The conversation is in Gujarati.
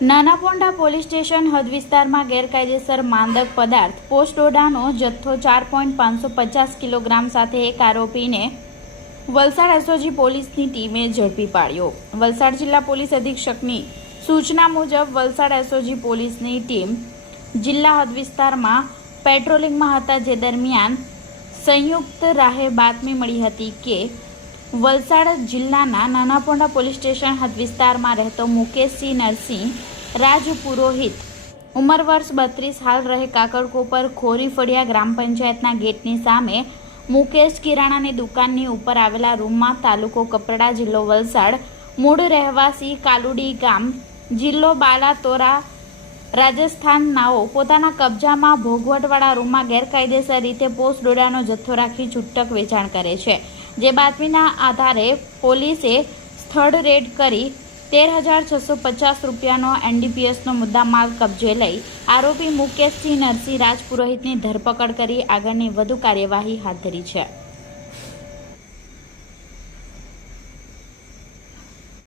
નાના પોંડા પોલીસ સ્ટેશન હદ વિસ્તારમાં ગેરકાયદેસર માંદક પદાર્થ, પોસ્ટ ડોડાનો જથ્થો ચાર પોઈન્ટ પાંચસો પચાસ કિલોગ્રામ સાથે એક આરોપીને વલસાડ એસઓજી પોલીસની ટીમે ઝડપી પાડ્યો. વલસાડ જિલ્લા પોલીસ અધિક્ષકની સૂચના મુજબ વલસાડ એસઓજી પોલીસની ટીમ જિલ્લા હદ વિસ્તારમાં પેટ્રોલિંગમાં હતા જે દરમિયાન સંયુક્ત રાહે બાતમી મળી હતી કે વલસાડ જિલ્લાના નાનાપોંડા પોલીસ સ્ટેશન હદ વિસ્તારમાં રહેતો મુકેશસિંહ નરસિંહ રાજ પુરોહિત. ઉંમર વર્ષ બત્રીસ, હાલ રહે કાકડકોપર ખોરી ફળિયા ગ્રામ પંચાયતના ગેટની સામે મુકેશ કિરાણાની દુકાનની ઉપર આવેલા રૂમમાં તાલુકો કપરડા જિલ્લો વલસાડ, મૂળ રહેવાસી કાલુડી ગામ, જિલ્લો બાલાતોરા, રાજસ્થાન નાઓ પોતાના કબજામાં ભોગવટવાળા રૂમમાં ગેરકાયદેસર રીતે પોસ્ટ ડોડાનો જથ્થો રાખી છૂટક વેચાણ કરે છે. જે બાતમીના આધારે પોલીસે સ્થળ રેડ કરી તેર હજાર છસો પચાસ રૂપિયાનો એનડીપીએસનો મુદ્દામાલ કબજે લઈ આરોપી મુકેશસિંહ નરસિંહ રાજપુરોહિતની ધરપકડ કરી આગળની વધુ કાર્યવાહી હાથ ધરી છે.